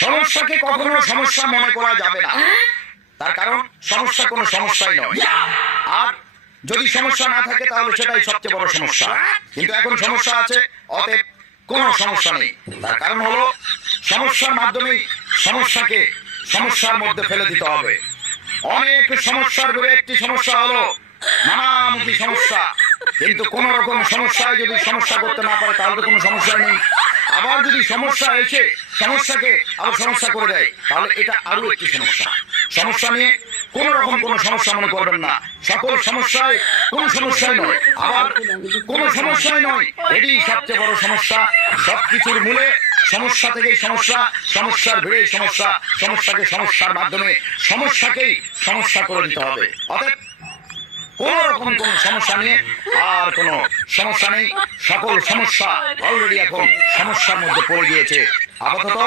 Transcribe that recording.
সমস্যাকে কখনো সমস্যা মনে করা যাবে না, তার কারণ সমস্যা কোনো সমস্যাই নয়। আর যদি সমস্যা না থাকে তাহলে সেটাই সবচেয়ে বড় সমস্যা। কিন্তু এখন সমস্যা আছে, অতএব কোনো সমস্যা নেই। তার কারণ হলো সমস্যার মাধ্যমেই সমস্যাকে সমস্যার মধ্যে ফেলে দিতে হবে। অনেক সমস্যার ভিতরে একটি সমস্যা হলো নানামুখী সমস্যা। কিন্তু কোন রকম সমস্যায় যদি সমস্যা করতে না পারে তাহলে তো কোনো সমস্যা নেই। আবার যদি সমস্যা এসে সমস্যাকে আবার সমস্যা করে দেয় তাহলে এটা আরো একটি সমস্যা। সমস্যা নিয়ে কোন রকম কোনো সমস্যা মনে করবেন না। সকল সমস্যায় কোন সমস্যাই নয়, আবার কোন সমস্যাই নয়, এটি সবচেয়ে বড় সমস্যা। সবকিছুর মূলে সমস্যা থেকেই সমস্যা, সমস্যার ভিড়েই সমস্যা, সমস্যাকে সমস্যার মাধ্যমে সমস্যাকেই সমস্যা করে দিতে হবে। অতএব কোন রকম কোন সমস্যা নিয়ে আর কোন সমস্যা নেই। সকল সমস্যা অলরেডি এখন সমস্যার মধ্যে পড়ে গিয়েছে। আপাতত